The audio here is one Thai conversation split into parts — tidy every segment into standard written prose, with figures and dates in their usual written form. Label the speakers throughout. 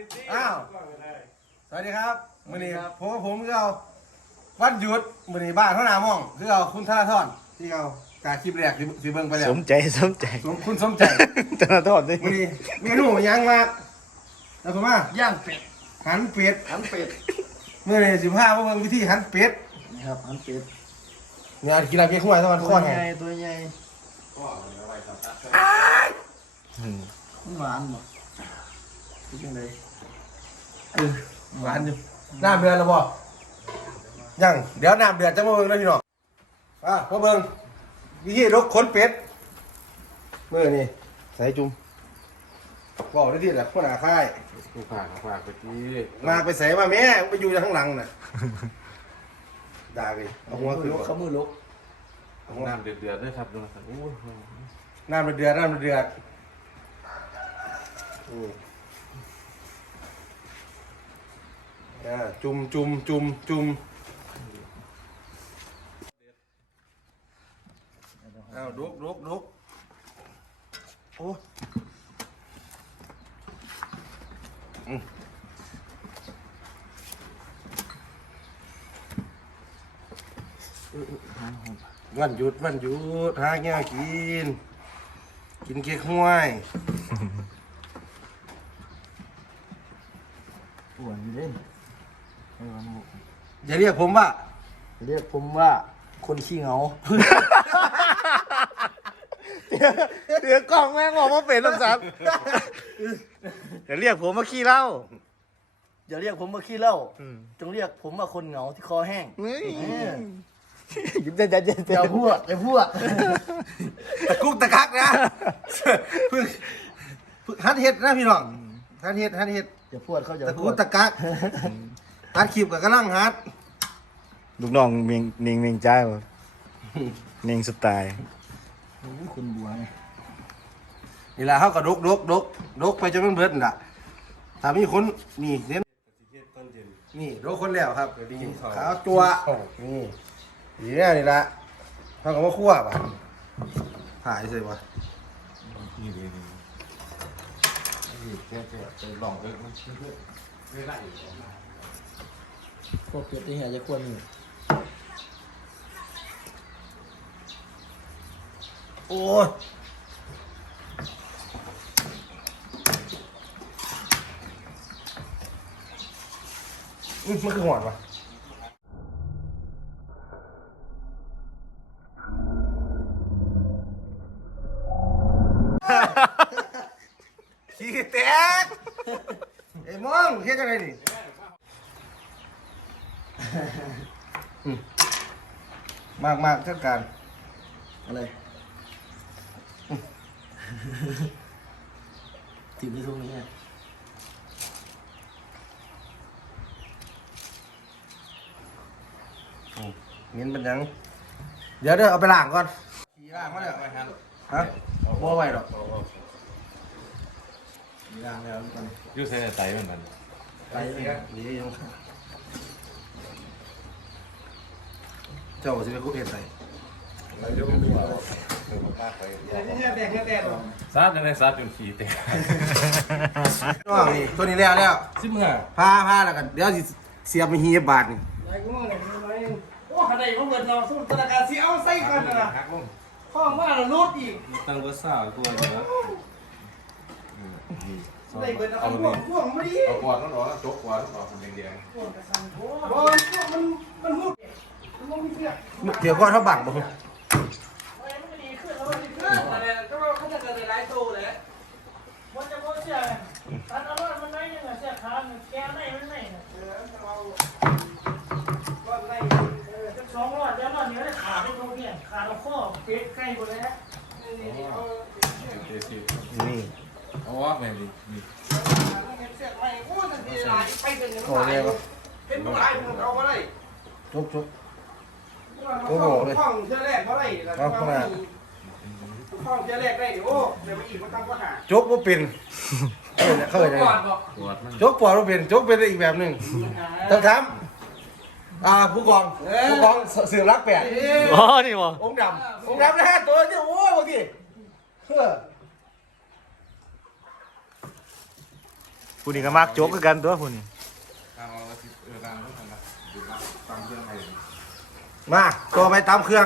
Speaker 1: อ้าวสวัสดีครับมื้อนี้ผมคือเอาวันหยุดมื้อนี้บ้านเขาหน้ามองคือเอาคุณธนาธรที่เอาการคลิปแรกที่เบิ่งไปแล้ว
Speaker 2: สมใจ
Speaker 1: คุณสมใจ
Speaker 2: ธนาธรดิ
Speaker 1: มื้อนี้เมนูยังมาแล้วผมมา
Speaker 3: ย่างเป็ด
Speaker 1: หันเป็ด
Speaker 3: หันเป็ด
Speaker 1: มื้อนี้15ว่าเบิ่งวิธีหันเป็ด
Speaker 3: นี่ครับหันเป็ด
Speaker 1: เนี่ยกินอะไรเพี้ยขวายตะวันข้อไง
Speaker 3: ตัวใหญ่มันหวานบ่เป็นจังได
Speaker 1: หวานอยู่น้ำเดือดแล้วบ่ยังเดี๋ยวน้ำเดือดจะมาเบิ่งแล้วพี่น้องมาเบิ่งวิธีรกขนเป็ดมื้อนี้ใส่จุ่มบอกได้ที่แหละคนหาค่าย
Speaker 4: กูฝากไปที่
Speaker 1: มาไปใส่มาแม่ไปอยู่ข้างหลังน่ะด่าไปเอาหัวขึ้น
Speaker 3: ลกเขามือลก
Speaker 4: น้ำเดือดด้วยครับดูนะครับโอ้
Speaker 1: น้ำเดือดจุ่มเอาดุกโอ้วันหยุดหาแง่กินเค้กห้วย
Speaker 3: อ้วนเด้น
Speaker 1: อย่าเรียกผมว่า
Speaker 3: เรียกผมว่าคนขี้เหงา
Speaker 2: เดี๋ยวกล้องแม่งบอกว่าเป็นลำซับอย่าเรียกผมมาขี้เหล้า
Speaker 3: อย่าเรียกผมว่าขี้เหล้าจงเรียกผมว่าคนเหงาที่คอแห้ง
Speaker 2: ยิ้มเต้น
Speaker 3: อย่าพูด
Speaker 1: ตะกุกตะกักนะเพิ่งฮัดเห็ดนะพี่น้องฮัดเห็ด
Speaker 3: อย่าพูดเขาอย่า
Speaker 1: ตะ
Speaker 3: พู
Speaker 1: กุ
Speaker 3: ด
Speaker 1: กตะกักฮัดคลิปกับกระลังฮัด
Speaker 2: ลูกน้องเนียงจ้าวะเนียงสไตล์
Speaker 3: คุณบัวไง
Speaker 1: นี่แหละเขาก็ดกไปจนมันเบิดน่ะถ้ามีคนนี่เน้นนี่ดกคนแล้วครับขาวจัวนี่นี่แน่นี่ละเขาก็มาคั่วป่ะถ่ายใส่ป่ะ
Speaker 4: นี่ดีแค่ไปลองมันไม่ได้
Speaker 3: พวกเป็ดที่เหี่ยจะควรนี่
Speaker 1: โอ้ยมันคือหวานป่ะขี้แตกไอ้มองเฮ็ดอะไรนี่มากจัดการ
Speaker 3: อะไรติดในทุ่งนี้
Speaker 1: เงินเป็นยัง เดี๋ยวเอาไปล้างก่อนขี่ล้างมาเลยฮะบ่ไหวหรอก
Speaker 3: ย่างแล้วกัน
Speaker 4: ยูใส่ไตเหมือนกัน
Speaker 1: ไปเลยดีอยู่เจ้าสิไปคุกเห็ดใส่
Speaker 4: ซัดยังไงซัดจนขี้แตก
Speaker 1: น้องนี่ตัวนี้แล้ว
Speaker 4: 15
Speaker 1: พาแล้วกันเดี๋ยวสิเสียบไปหีบบาทนี่
Speaker 3: โอ้ขนาดเขาเปิดเราสมุทรปราการเสียเอาไส้กันนะ
Speaker 4: หักลง
Speaker 3: ข้องมาเราลดอีก
Speaker 4: ตั้งเบอร์ซ่าตัวเหนือ
Speaker 3: ได้เปิดเอาพวกไม่ดี
Speaker 4: เอาปอดนั่นหรอจกปอดนั่นหรอแดง
Speaker 3: บอลมันมุดมันมีเสีย
Speaker 1: เดี๋ยวก่อนเขาบังบ่
Speaker 3: มันดีขึ้นแล้วมันดีขึ้นอะไรก็เขาจะเกิดหลายตัวเลยมันจะมันเสียอันนั้นมันไม่ยังเสียขาแกไม่มันไม่เราก็ไม่สองรอดแล้วรอดนี้ได้ขาได้ตรงนี้ขาเราข้อเป๊ะใกล้หมดแล้ว
Speaker 4: ๆเตสิ
Speaker 1: นี่
Speaker 4: เอาว่าแม่ดินี่
Speaker 1: โอ้เรียกว่า
Speaker 3: เป็นตัวไรมันเอาก็ได้
Speaker 1: จุ๊บ
Speaker 3: ข้องเชื่อแรกก็ได้แล้วก็ข้องเชื่อแรกได้เดี๋ยวเดี๋ยวมาอีกมันต้องก็หา
Speaker 1: จุ๊บบ่เป็นเขาเห็นยัง
Speaker 3: ก่อนบอก
Speaker 4: ปอดมัน
Speaker 1: จุ๊บปอดบ่เป็นจุ๊บเป็นอีกแบบหนึงต้องถามผู้กองเสือรักแปด
Speaker 2: อ๋อนี่วะ
Speaker 1: องค์ดำนะฮะตัวนี้โอ้ยบางที
Speaker 2: ผู้นี้ก็มักโจ๊กคือกันตัวผู้นี้
Speaker 4: ทางเราก็ทางก็ทำนะดูมาตามเครื่องไทย
Speaker 1: มาตัวไปตามเครื่อง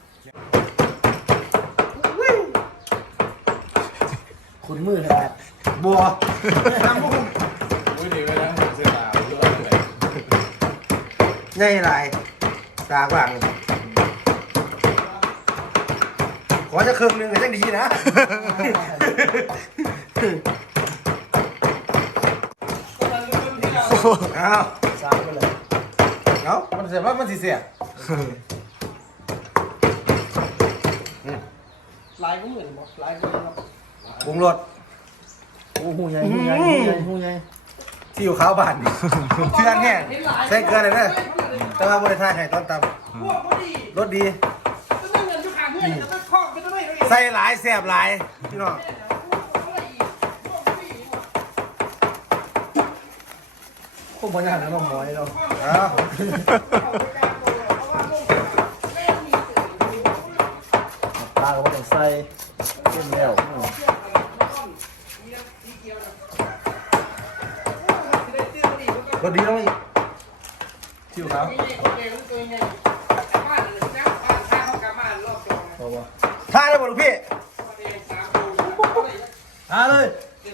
Speaker 3: คุณมือเลยครับ
Speaker 1: บัวทำพวกมึง
Speaker 4: อุ้ยดีไปแล้วเสื้อตาเสื้ออะไร
Speaker 1: ง่ายไรตากว่างขอจะครึ่งหนึ่งก็ยังดีนะ เอา
Speaker 3: สามไปเลย
Speaker 1: เอามันเสียว่ามันสิเสีย
Speaker 3: ลายก็เหมือนบอกลายก็เหมือน
Speaker 1: ปรุงรส
Speaker 3: โอ้หูใหญ่หูใหญ่หูใหญ่หูใหญ่
Speaker 1: ที่อยู่ขาวบ้านนี่เชื่อแน่ใส่เกลือเลยนะแต่ว่าบริษัทให้ตอนตำรสดี ใส่หลายแสบหลายพี่น้องพวกบริษัทนั้นต้องหมอยเนาะ
Speaker 3: ปลาก็ต้องใส่เต็มแล้ว
Speaker 1: รสดีต้องอีกที่อยู่ขาวท่าได้หมดลูกพี่ท่าเลย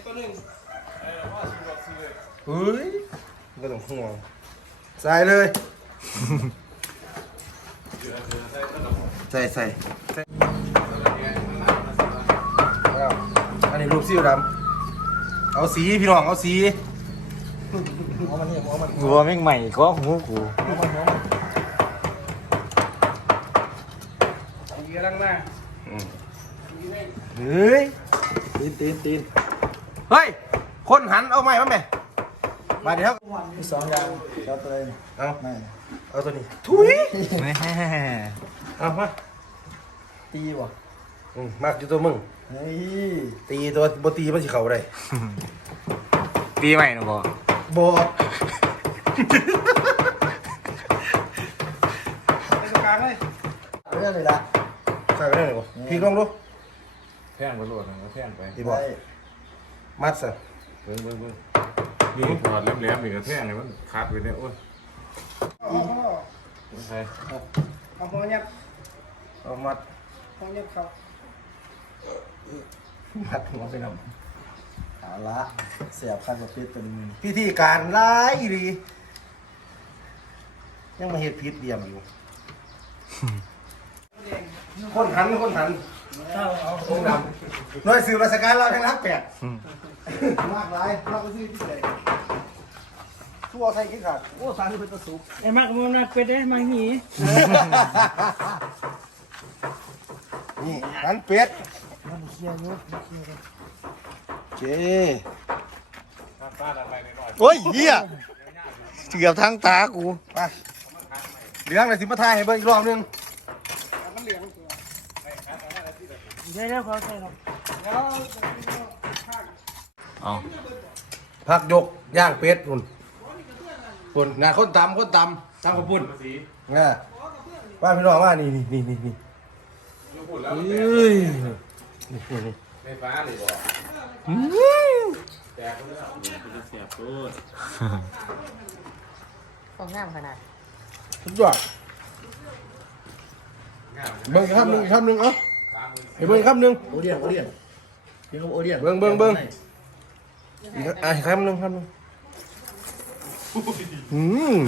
Speaker 1: เฮ้ยไม่ต้องห่วงใส่เลยใส่เอาอันนี้รูปซีอิ๊วดำเอาสีพี่น้องเอาสี
Speaker 3: หัวมันนี่หัวมัน
Speaker 2: หัวแม่งใหม่ก็หูกู
Speaker 3: หัวมันหัวมัน
Speaker 1: ยีกำลังหน้าเฮ้ย
Speaker 3: ตีน
Speaker 1: เฮ้ยคนหันเอาไม้มาไหมมาเดี๋ยว
Speaker 3: มีสองอย่างเอาตัวเลย
Speaker 1: เอา
Speaker 3: ไม่
Speaker 1: เอาตัวนี้ทุย
Speaker 2: แม่
Speaker 1: เอามา
Speaker 3: ตีวะ
Speaker 1: มากอยู่ตัวมึง
Speaker 3: เฮ้ย
Speaker 1: ตีตัวบตีมันสิเข่าได้
Speaker 2: ปีใหม่นะบ่
Speaker 1: บอ
Speaker 3: กลางเลยเรื่องเลยละ
Speaker 1: ใส่ไปได้ไหนวะพี่ลองดู
Speaker 4: แท่งไปโหลดมันก็แท่งไป
Speaker 1: ดีบอกมัดซะ
Speaker 4: เบิ้งนี่ถอดแหลมๆอีกก็แท่งเลยมันคัดไปเนี่ยโอ้ยใช่
Speaker 3: เอาหัวยัด
Speaker 1: เอามัด
Speaker 3: หัวยัดเขา
Speaker 1: มัดหัวไปน
Speaker 3: เอาละเสียบคันกับปิดตัวนึง
Speaker 1: ำพิธีการร้ายอีหลียังมาเฮ็ดพิษเดียมอยู่คนหันองดำหน่วยสื่อราชการเราทั้งรักแปดมากหลายมากก็ซื้อที่ไหนทั่วไทยกินขาดโอ้สารที่เป็นตะสุก
Speaker 3: ไอ้มากมันนักเป็ดได้มาหี
Speaker 1: นี่หันเป็ด
Speaker 3: มันเคี้ยวยุบเคี้ยว
Speaker 1: เจ
Speaker 4: ฟาดอะไรหน่อย
Speaker 2: โอ้ยเหี้ยเกือบทั้งตากู
Speaker 1: ไปเหลืองเลยสิมาทายให้เบิ่งอีกรอบนึง
Speaker 3: ได้แล้วเขาใส่หรอก
Speaker 2: เอา
Speaker 1: ผักยกย่างเป็ดปุ่นงานคนตำตำกับปุ่นง่าว่าพี่น้องว่านี่เอ้ยนี่
Speaker 4: ไฟฟ้าเลยบอกแตกเลยจะเสียบตัว
Speaker 5: ของงามขนาด
Speaker 1: สุดยอดเบิ่งอีกคำหนึ่งเอ้าให้เบิ่งอีกคำหนึ่ง
Speaker 3: โอเดียนเดี๋ยวโอเดียน
Speaker 1: เบิ่งอีกคำหนึ่งอืม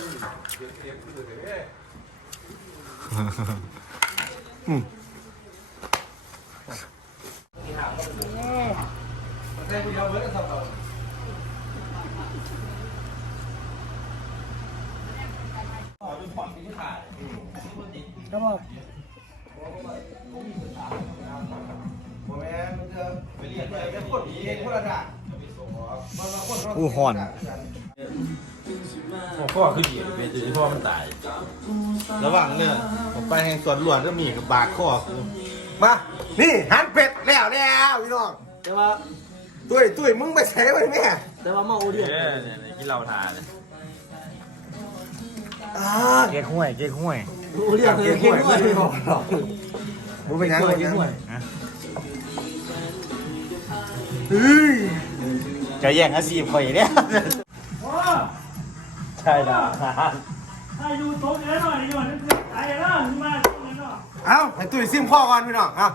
Speaker 3: ก็บอก
Speaker 2: อู้ห่อน
Speaker 4: พ่อคือดีเป็นจุดที่พ่อมันตาย
Speaker 2: ระหว่างเนี่ยผมไปแห่งสวนหลวงก็มีกับบากข้อกู
Speaker 1: มานี่หันเป็ดแล้วพี่น้อง
Speaker 3: แต่ว่า
Speaker 1: ตุ้ยมึงไปใช้ไว้แม่
Speaker 3: แต่ว่ามาโอเดียน
Speaker 4: เนี่ยที่เราทานเลย
Speaker 2: เก๊กห้วย
Speaker 3: โอเดียนเลยเก่งด้วย
Speaker 1: มึงเป็นยัง
Speaker 3: เก่งด้วย
Speaker 1: เฮ้ย
Speaker 2: จะแย่งอาชีพข่อยเนี่ย
Speaker 3: โอ้
Speaker 2: ใช่แล้ว
Speaker 3: ถ้าอยู่โต๊ะเยอะหน่อยนี่หน่อยนึกถึงตายแล้วนี่มาตรงนี้เนาะ
Speaker 1: เอ้าให้ตุ้ยซิมพ่อก่อนพี่น้องเอ้า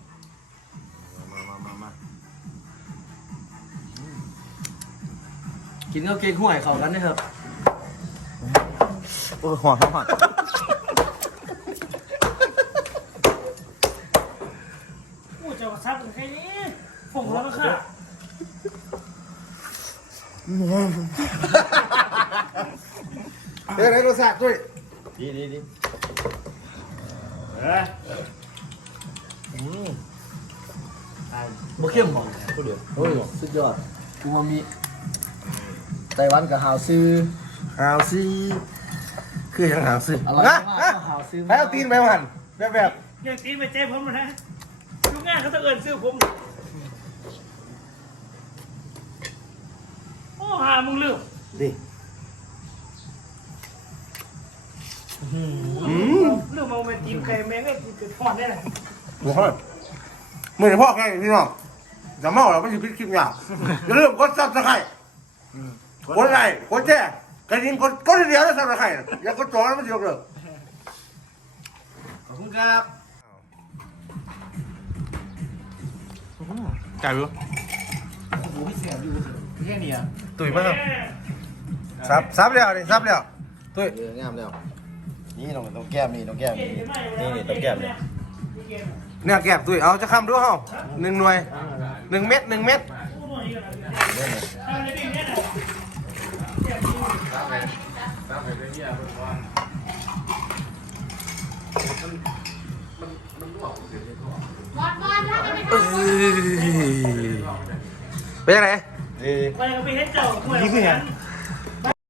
Speaker 5: กินก็เก่งห่วยเขากันนะครับ
Speaker 2: โอ้ยหัวหัว
Speaker 3: อู้เจ้าซับกันแค่นี้ฝงแล้วก็ค่ะ
Speaker 1: เดี๋ยวไหนรสชาติตุ้ย
Speaker 2: ดี
Speaker 5: บ่เข้มบ่โอ้ยสุดยอดกูมามีไต้หวันกับฮาวซื้อ
Speaker 1: หาวซีคือยังหาวซี
Speaker 5: อร่อย
Speaker 1: นะ
Speaker 5: มาก
Speaker 1: ฮะ
Speaker 5: ก็ฮาวซื้อ
Speaker 1: ไปเอาตีนไปมันแบบ
Speaker 3: อย่างตีไปเจ๊ผมนะลูกงานเขาต้องเอินซื้อผมโอ้หามึงลืม
Speaker 1: นี่
Speaker 3: เรื่องมาเป็นทีมไก่แม่งก็ทีมเป็ดทอดได้เลย
Speaker 1: หัวข้อมือพ่อแค่พี่น้องจะเมาเราไม่ใช่พิษคิดยากอย่าลืมกดซับสไครต์กดไลค์กดแชร์กระดิ่งกดเดียวแล้วซับสไครต์อย่ากดจ่อแล้วมันจะยกเลิกขอบคุณครับ
Speaker 2: ไก่รู้
Speaker 5: โอ้โหพี่เสียบอยู่แค่นี้อ่ะ
Speaker 1: ตุ้ยมาครับซับแล้วนี่ซับแล้วตุ้ย
Speaker 2: เยอะงามแล้วนี่ต้องแก้มนี่ต้องแก้มนี่ต้องแก้มนี่
Speaker 1: เนี่ยแก็บตุ้ยเอาจะคำด้วยเฮา1 หน่วย 1 เม็ด 1 เม็ด
Speaker 4: ตั้งไปเป็นเหี้ยเพิ่นว่ามันลวกเดี๋ยวนี้ก็
Speaker 1: เป็นยังไง
Speaker 2: ดี
Speaker 3: ไปเอาไปเฮ็ดเจ้าถ้วย